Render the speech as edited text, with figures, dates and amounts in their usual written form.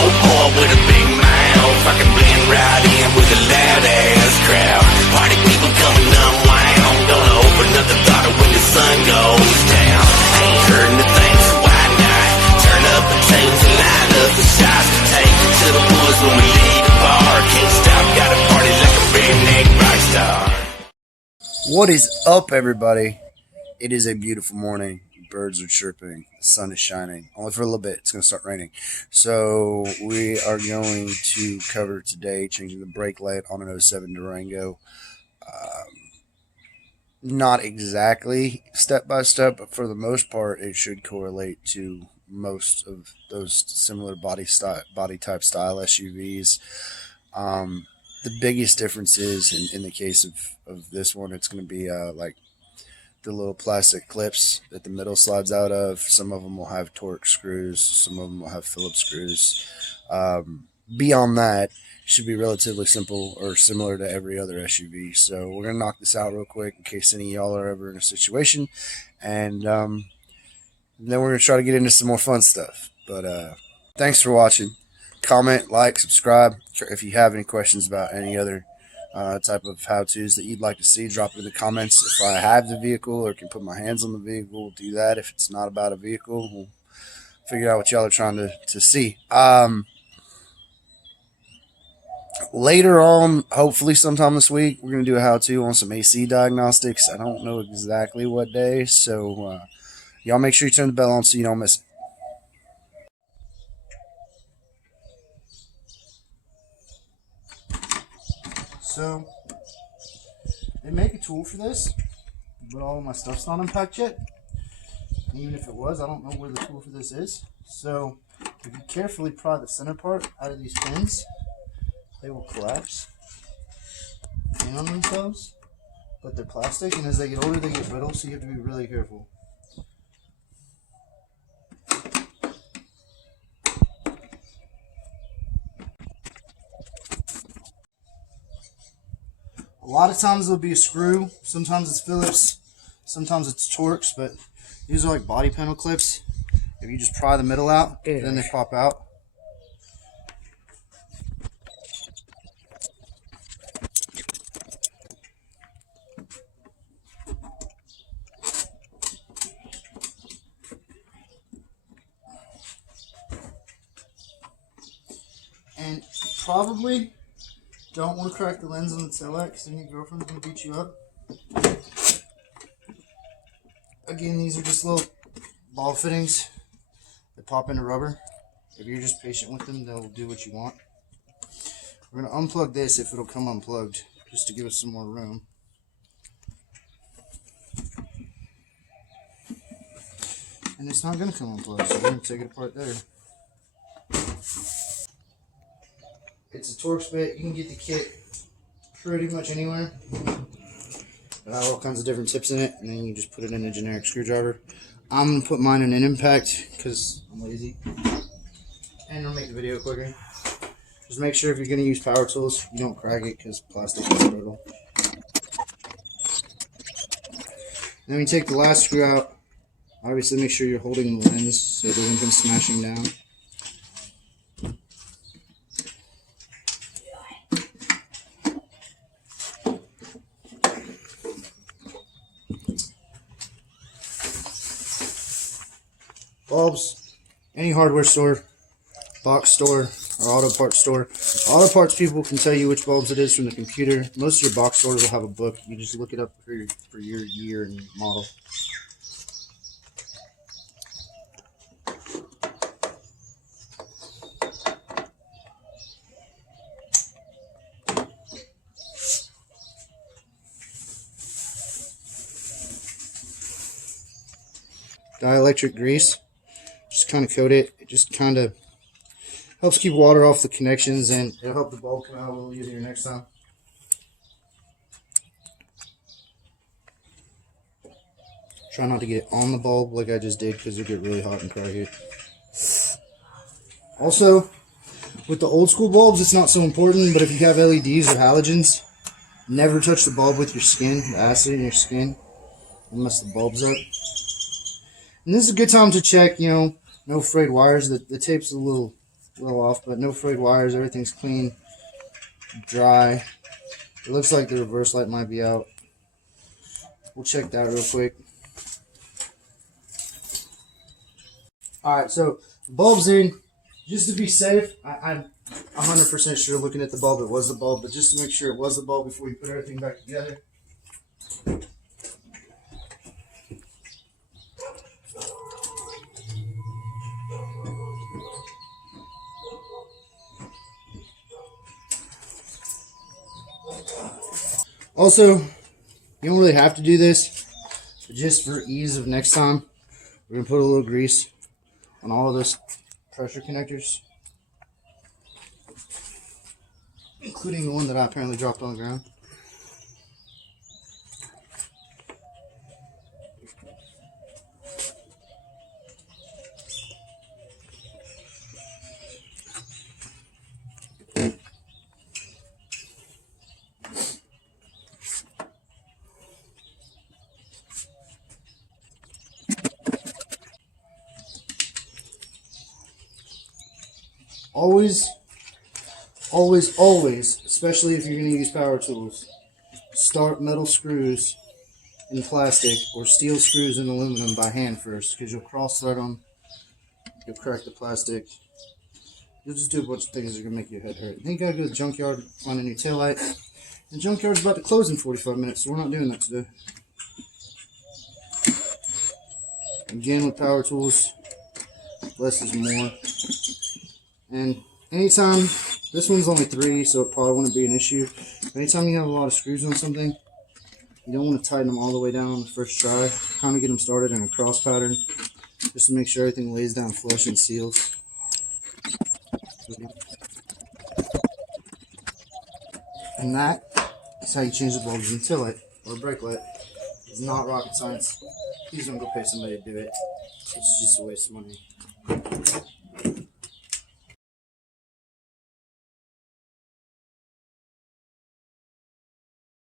old boy with a big mouth. I can blend right in with a loud ass crowd. Party people coming unwound. Gonna open up the throttle when the sun goes down. Ain't heard anything, so why not? Turn up the tunes and line up the shots. Take it to the woods when we leave the bar. Can't stop, gotta party like a redneck rock star. What is up, everybody? It is a beautiful morning. Birds are chirping. The sun is shining. Only for a little bit. It's going to start raining. So we are going to cover today changing the brake light on an 07 Durango. Not exactly step by step, but for the most part, it should correlate to most of those similar body type style SUVs. The biggest difference is in the case of this one, it's going to be like the little plastic clips that the middle slides out of. Some of them will have Torx screws. Some of them will have Phillips screws. Beyond that, it should be relatively simple or similar to every other SUV. So we're going to knock this out real quick in case any of y'all are ever in a situation. And then we're going to try to get into some more fun stuff. But thanks for watching. Comment, like, subscribe. If you have any questions about any other type of how-tos that you'd like to see, drop it in the comments. If I have the vehicle or can put my hands on the vehicle, we'll do that. If it's not about a vehicle, we'll figure out what y'all are trying to see. Later on, hopefully sometime this week, we're going to do a how-to on some AC diagnostics. I don't know exactly what day, so y'all make sure you turn the bell on so you don't miss it. So, they make a tool for this, but all of my stuff's not unpacked yet. And even if it was, I don't know where the tool for this is. So, if you carefully pry the center part out of these pins, they will collapse in on themselves. But they're plastic, and as they get older, they get brittle, so you have to be really careful. A lot of times it'll be a screw, sometimes it's Phillips, sometimes it's Torx, but these are like body panel clips. If you just pry the middle out, then they pop out. And probably don't want to crack the lens on the tail light because then your girlfriend's going to beat you up. Again, these are just little ball fittings that pop into rubber. If you're just patient with them, they'll do what you want. We're going to unplug this if it'll come unplugged, just to give us some more room. And it's not going to come unplugged, so we're going to take it apart there. It's a Torx bit. You can get the kit pretty much anywhere. It has all kinds of different tips in it, and then you just put it in a generic screwdriver. I'm going to put mine in an impact because I'm lazy. And it'll make the video quicker. Just make sure if you're going to use power tools, you don't crack it because plastic is brittle. Then you take the last screw out. Obviously make sure you're holding the lens so it doesn't come smashing down. Bulbs, any hardware store, box store, or auto parts store. Auto parts people can tell you which bulbs it is from the computer. Most of your box stores will have a book. You just look it up for your year and model. Dielectric grease. Just kind of coat it. It just kind of helps keep water off the connections, and it'll help the bulb come out a little easier next time. Try not to get it on the bulb like I just did because it'll get really hot and crack it. Also, with the old school bulbs, it's not so important, but if you have LEDs or halogens, never touch the bulb with your skin, the acid in your skin. It'll mess the bulbs up. And this is a good time to check, no frayed wires. The tape's a little a little off, but no frayed wires. Everything's clean, dry. It looks like the reverse light might be out. We'll check that real quick. Alright, so the bulb's in. Just to be safe, I'm 100% sure looking at the bulb it was the bulb, but just to make sure it was the bulb before we put everything back together. Also, you don't really have to do this, but just for ease of next time, we're going to put a little grease on all of those pressure connectors, including the one that I apparently dropped on the ground. Always, especially if you're going to use power tools, start metal screws in plastic or steel screws in aluminum by hand first, because you'll cross thread them, you'll crack the plastic, you'll just do a bunch of things that are going to make your head hurt. Then you got to go to the junkyard, find a new taillight. The junkyard's about to close in 45 minutes, so we're not doing that today. Again, with power tools, less is more. And anytime, this one's only 3, so it probably wouldn't be an issue. But anytime you have a lot of screws on something, you don't want to tighten them all the way down on the first try. Kind of get them started in a cross pattern, just to make sure everything lays down flush and sealed. And that is how you change the bulbs in a tail light or a brake light. It's not rocket science. Please don't go pay somebody to do it. It's just a waste of money.